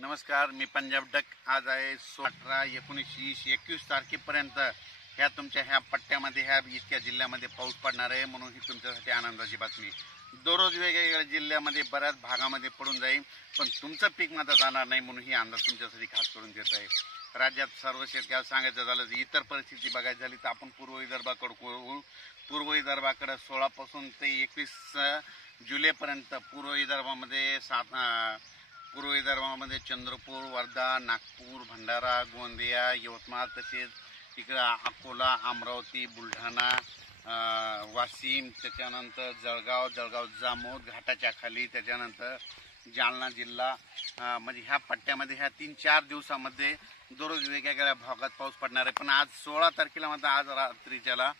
नमस्कार, मी पंजाब डक. आज आहे 18, 19, 20, 21 तारखेपर्यंत ह्या तुमच्या ह्या पट्ट्यामध्ये ह्या इतक्या जिल्ह्यामध्ये पाऊस पडणार आहे, म्हणून ही तुमच्यासाठी आनंदाची बातमी. दररोज वेगवेगळ्या जिल्ह्यामध्ये बऱ्याच भागामध्ये पडून जाईल, पण तुमचं पीक मात्र जाणार नाही, म्हणून ही अंदाज तुमच्यासाठी खास करून देत आहे. राज्यात सर्व शेतकऱ्याला सांगायचं झालं तर इतर परिस्थिती बघायची झाली तर आपण पूर्व विदर्भाकडे पूर्व विदर्भाकडे 16 पासून ते 21 जुलैपर्यंत पूर्व विदर्भामध्ये चंद्रपूर, वर्धा, नागपूर, भंडारा, गोंदिया, यवतमाळ, तसेच इकडं अकोला, अमरावती, बुलढाणा, वाशिम, त्याच्यानंतर जळगाव जामोद घाटाच्या खाली, त्याच्यानंतर जालना जिल्हा, म्हणजे ह्या पट्ट्यामध्ये ह्या 3-4 दिवसामध्ये दररोज वेगवेगळ्या भागात पाऊस पडणार आहे. पण आज 16 तारखेला मात्र आज रात्रीच्याला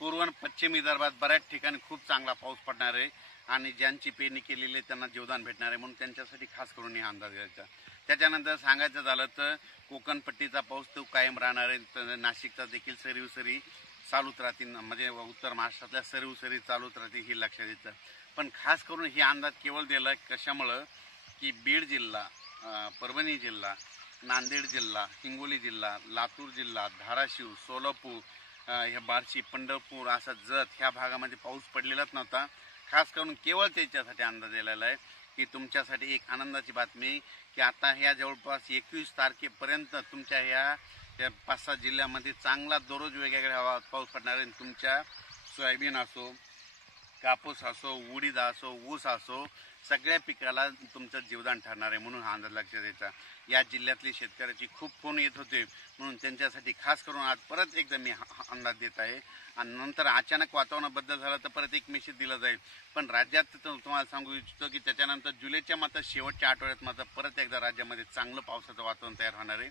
पूर्व आणि पश्चिम विदर्भात बऱ्याच ठिकाणी खूप चांगला पाऊस पडणार आहे आणि ज्यांची पेरणी केलेली आहे त्यांना जीवदान भेटणार आहे, म्हणून त्यांच्यासाठी खास करून हे अंदाज घ्यायचा. त्याच्यानंतर सांगायचं झालं तर कोकणपट्टीचा पाऊस तो कायम राहणार आहे. तर नाशिकचा देखील सरी चालूच राहतील, म्हणजे उत्तर महाराष्ट्रातल्या सरी चालूच राहतील, हे लक्षात येतं. पण खास करून हे अंदाज केवळ दिला कशामुळं की बीड जिल्हा, परभणी जिल्हा, नांदेड जिल्हा, हिंगोली जिल्हा, लातूर जिल्हा, धाराशिव, सोलापूर, ह्या बार्शी, पंढरपूर, असा जत ह्या भागामध्ये पाऊस पडलेलाच नव्हता. खास करून केवळ त्याच्यासाठी अंदाज दिलेला आहे की तुमच्यासाठी एक आनंदाची बातमी की आता ह्या जवळपास 21 तारखेपर्यंत तुमच्या ह्या 5-6 जिल्ह्यामध्ये चांगला दररोज वेगवेगळ्या पाऊस पडणार आहे. तुमच्या सोयाबीन असो, कापूस असो, उडीद असो, ऊस असो, सगळ्या पिकाला तुमचं जीवदान ठरणार आहे, म्हणून हा अंदाज लक्षात द्यायचा. या जिल्ह्यातले शेतकऱ्याची खूप फोन येत होते, म्हणून त्यांच्यासाठी खास करून आज परत एकदा मी अंदाज देत आहे. आणि नंतर अचानक वातावरणाबद्दल झालं तर परत एक मेसेज दिला जाईल. पण राज्यात तुम्हाला सांगू इच्छितो की त्याच्यानंतर जुलैच्या मात्र शेवटच्या आठवड्यात मात्र परत एकदा राज्यामध्ये चांगलं पावसाचं वातावरण तयार होणार आहे.